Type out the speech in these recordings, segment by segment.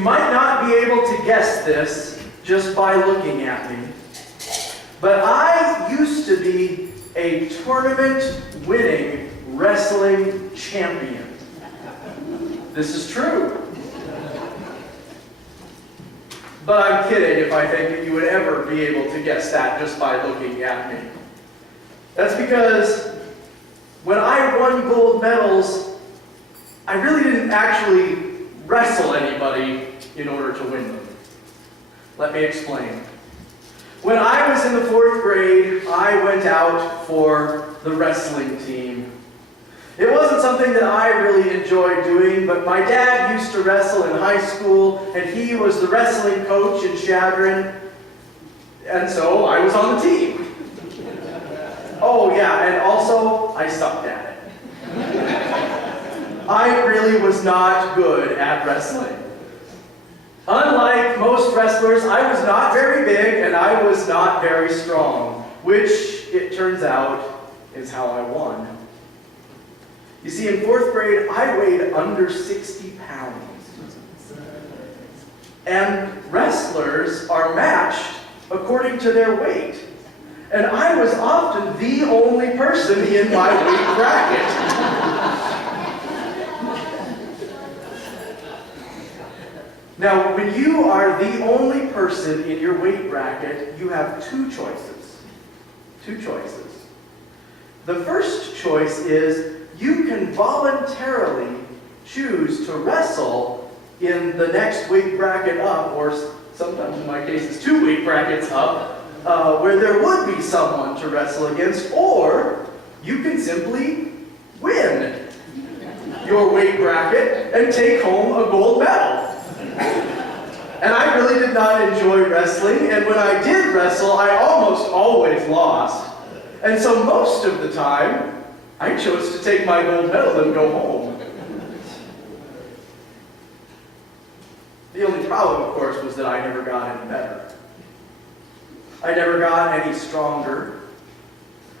You might not be able to guess this just by looking at me, but I used to be a tournament-winning wrestling champion. This is true. But I'm kidding if I think that you would ever be able to guess that just by looking at me. That's because when I won gold medals, I really didn't actually wrestle anybody in order to win them. Let me explain. When I was in the 4th grade, I went out for the wrestling team. It wasn't something that I really enjoyed doing, but my dad used to wrestle in high school, and he was the wrestling coach in Chadron, and so I was on the team. Oh yeah, and also, I sucked at it. I really was not good at wrestling. Unlike most wrestlers, I was not very big, and I was not very strong, which, it turns out, is how I won. You see, in 4th grade, I weighed under 60 pounds. And wrestlers are matched according to their weight. And I was often the only person in my weight bracket. Now, when you are the only person in your weight bracket, you have two choices. Two choices. The first choice is you can voluntarily choose to wrestle in the next weight bracket up, or sometimes in my case it's 2 weight brackets up, where there would be someone to wrestle against, or you can simply win your weight bracket and take home a gold medal. And I really did not enjoy wrestling, and when I did wrestle, I almost always lost. And so most of the time, I chose to take my gold medal and go home. The only problem, of course, was that I never got any better. I never got any stronger.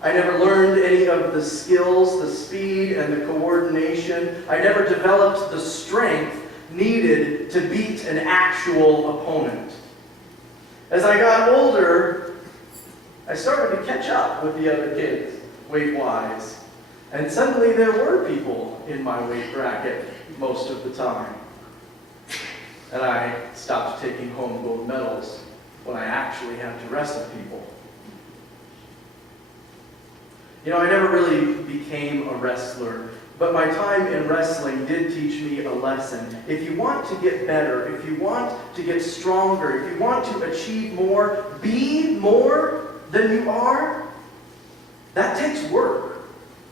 I never learned any of the skills, the speed, and the coordination. I never developed the strength needed to beat an actual opponent. As I got older, I started to catch up with the other kids, weight-wise. And suddenly there were people in my weight bracket most of the time. And I stopped taking home gold medals when I actually had to wrestle people. You know, I never really became a wrestler, but my time in wrestling did teach me a lesson. If you want to get better, if you want to get stronger, if you want to achieve more, be more than you are, that takes work,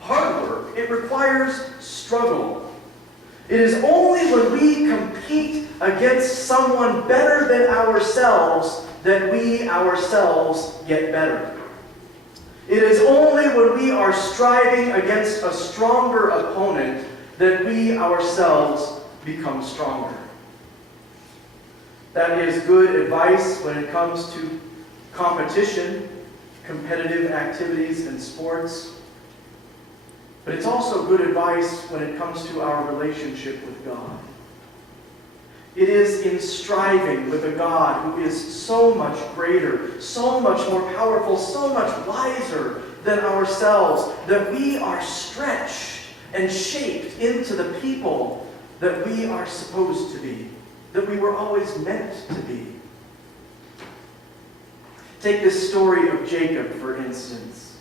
hard work. It requires struggle. It is only when we compete against someone better than ourselves that we ourselves get better. It is only when we are striving against a stronger opponent that we ourselves become stronger. That is good advice when it comes to competition, competitive activities and sports. But it's also good advice when it comes to our relationship with God. It is in striving with a God who is so much greater, so much more powerful, so much wiser than ourselves, that we are stretched and shaped into the people that we are supposed to be, that we were always meant to be. Take this story of Jacob, for instance.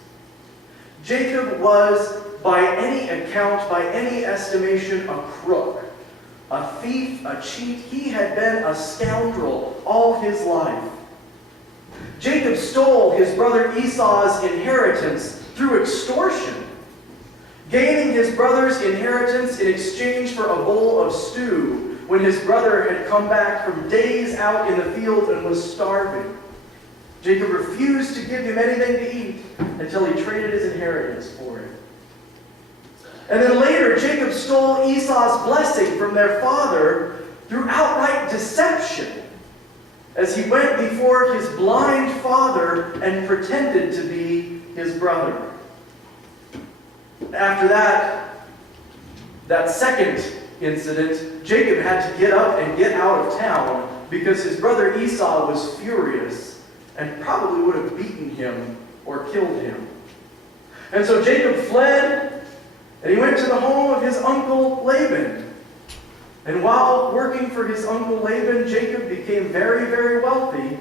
Jacob was, by any account, by any estimation, a crook. A thief, a cheat. He had been a scoundrel all his life. Jacob stole his brother Esau's inheritance through extortion, gaining his brother's inheritance in exchange for a bowl of stew when his brother had come back from days out in the field and was starving. Jacob refused to give him anything to eat until he traded his inheritance for it. And then later, Jacob stole Esau's blessing from their father through outright deception, as he went before his blind father and pretended to be his brother. After that second incident, Jacob had to get up and get out of town because his brother Esau was furious and probably would have beaten him or killed him. And so Jacob fled, and he went to the home of his uncle Laban. And while working for his uncle Laban, Jacob became very, very wealthy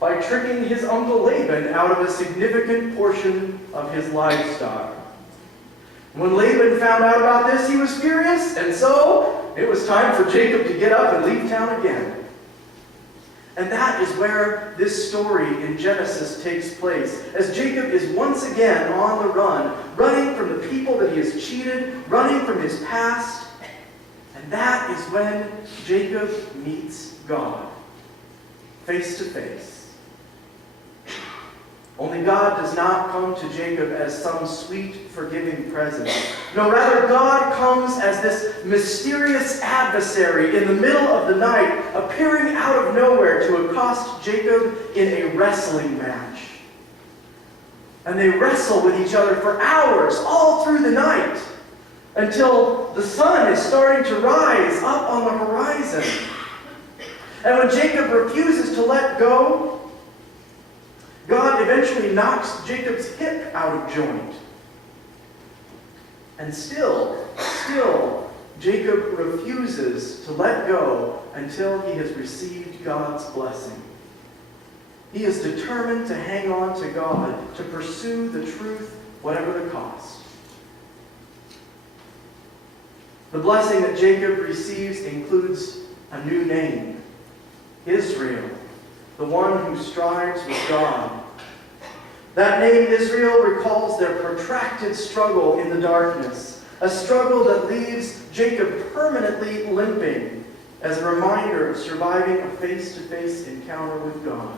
by tricking his uncle Laban out of a significant portion of his livestock. When Laban found out about this, he was furious, and so it was time for Jacob to get up and leave town again. And that is where this story in Genesis takes place, as Jacob is once again on the run, running from the people that he has cheated, running from his past. And that is when Jacob meets God, face to face. Only God does not come to Jacob as some sweet, forgiving presence. No, rather, God comes as this mysterious adversary in the middle of the night, appearing out of nowhere to accost Jacob in a wrestling match. And they wrestle with each other for hours, all through the night, until the sun is starting to rise up on the horizon. And when Jacob refuses to let go, God eventually knocks Jacob's hip out of joint. And still, Jacob refuses to let go until he has received God's blessing. He is determined to hang on to God, to pursue the truth, whatever the cost. The blessing that Jacob receives includes a new name, Israel, the one who strives with God. That name, Israel, recalls their protracted struggle in the darkness, a struggle that leaves Jacob permanently limping as a reminder of surviving a face-to-face encounter with God.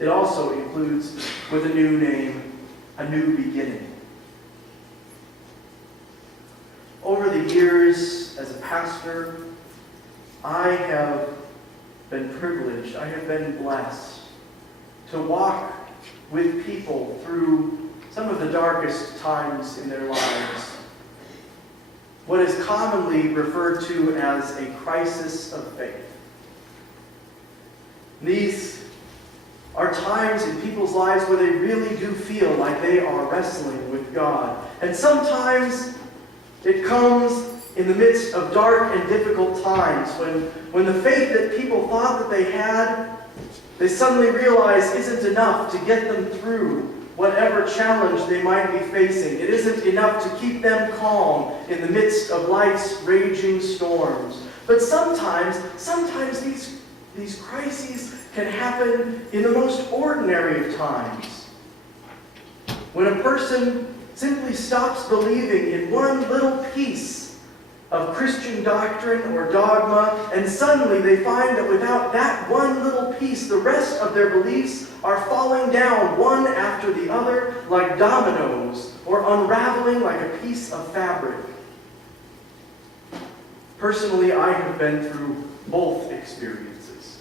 It also includes, with a new name, a new beginning. Over the years as a pastor, I have been privileged, I have been blessed to walk with people through some of the darkest times in their lives. What is commonly referred to as a crisis of faith. These are times in people's lives where they really do feel like they are wrestling with God. And sometimes it comes in the midst of dark and difficult times, when the faith that people thought that they had, they suddenly realize isn't enough to get them through whatever challenge they might be facing. It isn't enough to keep them calm in the midst of life's raging storms. But sometimes these crises can happen in the most ordinary of times. When a person simply stops believing in one little piece of Christian doctrine or dogma, and suddenly they find that without that one little piece, the rest of their beliefs are falling down one after the other like dominoes, or unraveling like a piece of fabric. Personally, I have been through both experiences.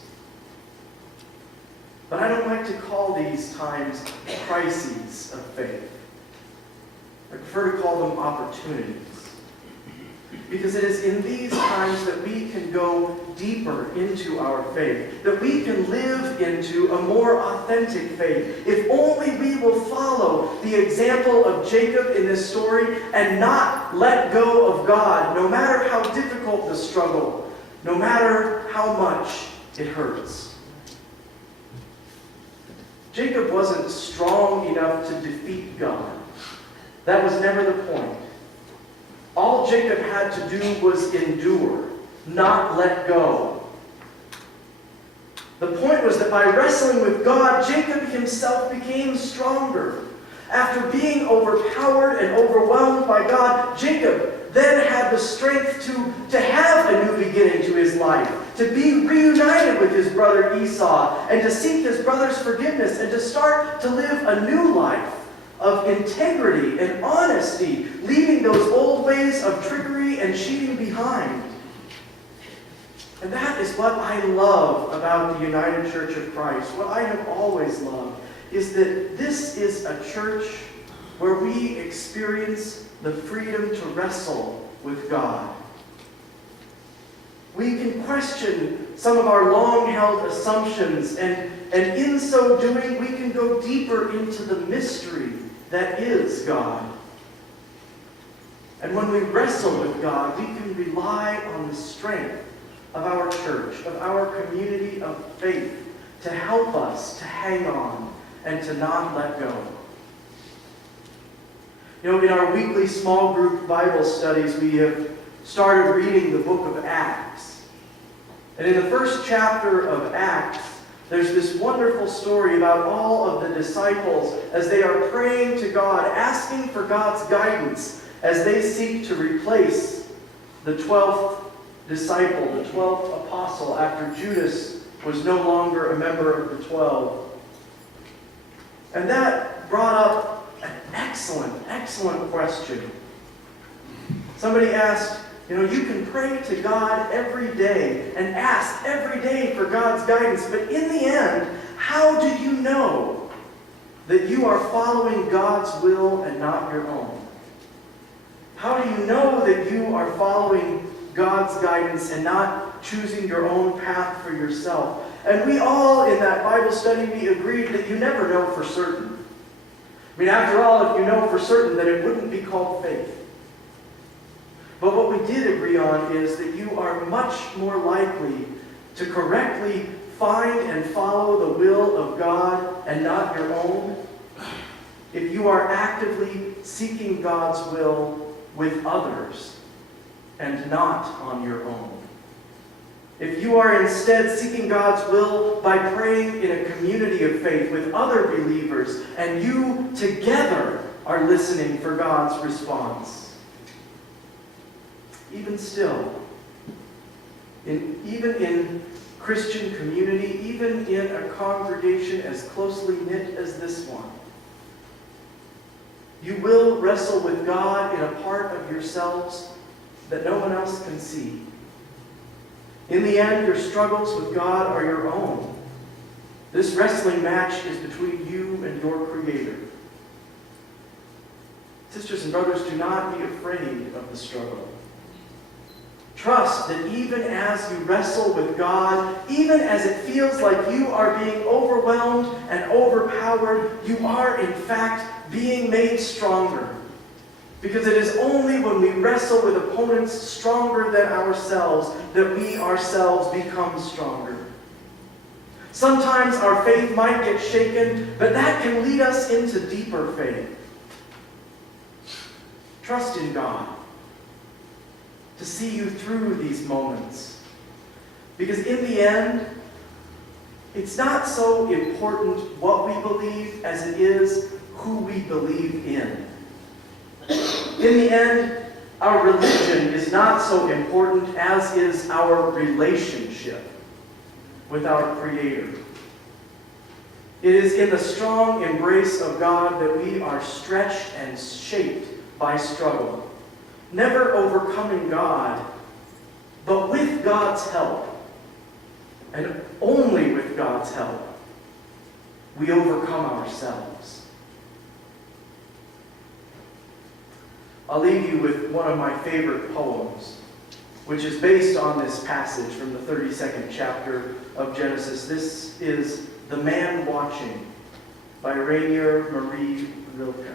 But I don't like to call these times crises of faith. I prefer to call them opportunities. Because it is in these times that we can go deeper into our faith, that we can live into a more authentic faith, if only we will follow the example of Jacob in this story and not let go of God, no matter how difficult the struggle, no matter how much it hurts. Jacob wasn't strong enough to defeat God. That was never the point. All Jacob had to do was endure, not let go. The point was that by wrestling with God, Jacob himself became stronger. After being overpowered and overwhelmed by God, Jacob then had the strength to have a new beginning to his life, to be reunited with his brother Esau, and to seek his brother's forgiveness, and to start to live a new life of integrity and honesty, leaving those old ways of trickery and cheating behind. And that is what I love about the United Church of Christ. What I have always loved is that this is a church where we experience the freedom to wrestle with God. We can question some of our long-held assumptions, and in so doing, we can go deeper into the mystery that is God. And when we wrestle with God, we can rely on the strength of our church, of our community of faith, to help us to hang on and to not let go. You know, in our weekly small group Bible studies, we have started reading the book of Acts. And in the first chapter of Acts, there's this wonderful story about all of the disciples as they are praying to God, asking for God's guidance as they seek to replace the 12th disciple, the 12th apostle, after Judas was no longer a member of the 12. And that brought up an excellent question. Somebody asked, you can pray to God every day and ask every day for God's guidance, but in the end, how do you know that you are following God's will and not your own? How do you know that you are following God's guidance and not choosing your own path for yourself? And we all, in that Bible study, we agreed that you never know for certain. I mean, after all, if you know for certain, then it wouldn't be called faith. But what we did agree on is that you are much more likely to correctly find and follow the will of God and not your own if you are actively seeking God's will with others and not on your own. If you are instead seeking God's will by praying in a community of faith with other believers, and you together are listening for God's response. Even still, even in Christian community, even in a congregation as closely knit as this one, you will wrestle with God in a part of yourselves that no one else can see. In the end, your struggles with God are your own. This wrestling match is between you and your Creator. Sisters and brothers, do not be afraid of the struggle. Trust that even as you wrestle with God, even as it feels like you are being overwhelmed and overpowered, you are in fact being made stronger. Because it is only when we wrestle with opponents stronger than ourselves that we ourselves become stronger. Sometimes our faith might get shaken, but that can lead us into deeper faith. Trust in God to see you through these moments. Because in the end, it's not so important what we believe as it is who we believe in. In the end, our religion is not so important as is our relationship with our Creator. It is in the strong embrace of God that we are stretched and shaped by struggle. Never overcoming God, but with God's help, and only with God's help, we overcome ourselves. I'll leave you with one of my favorite poems, which is based on this passage from the 32nd chapter of Genesis. This is The Man Watching by Rainier Marie Rilke.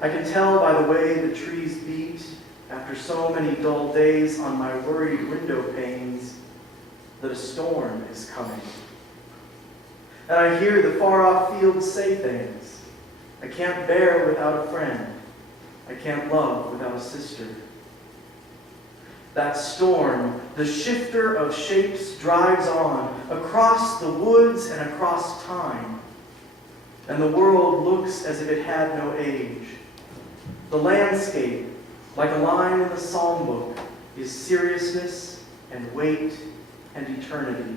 I can tell by the way the trees beat after so many dull days on my worried window panes that a storm is coming. And I hear the far-off fields say things. I can't bear without a friend. I can't love without a sister. That storm, the shifter of shapes, drives on across the woods and across time. And the world looks as if it had no age. The landscape, like a line in the psalm book, is seriousness and weight and eternity.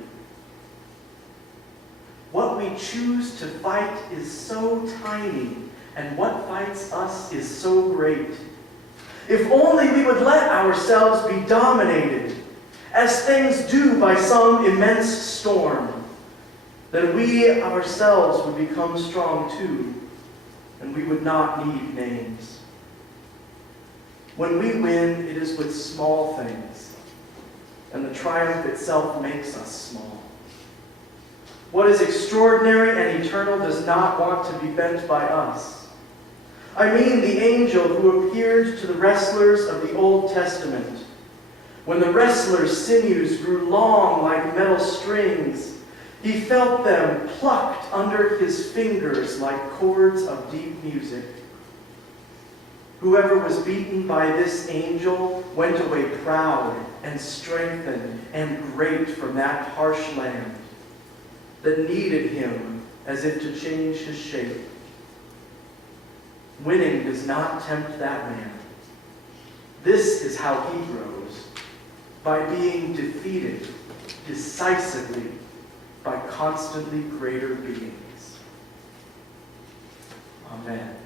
What we choose to fight is so tiny, and what fights us is so great. If only we would let ourselves be dominated, as things do by some immense storm, then we ourselves would become strong too, and we would not need names. When we win, it is with small things, and the triumph itself makes us small. What is extraordinary and eternal does not want to be bent by us. I mean the angel who appeared to the wrestlers of the Old Testament. When the wrestlers' sinews grew long like metal strings, he felt them plucked under his fingers like chords of deep music. Whoever was beaten by this angel went away proud and strengthened and great from that harsh land that needed him as if to change his shape. Winning does not tempt that man. This is how he grows, by being defeated decisively by constantly greater beings. Amen.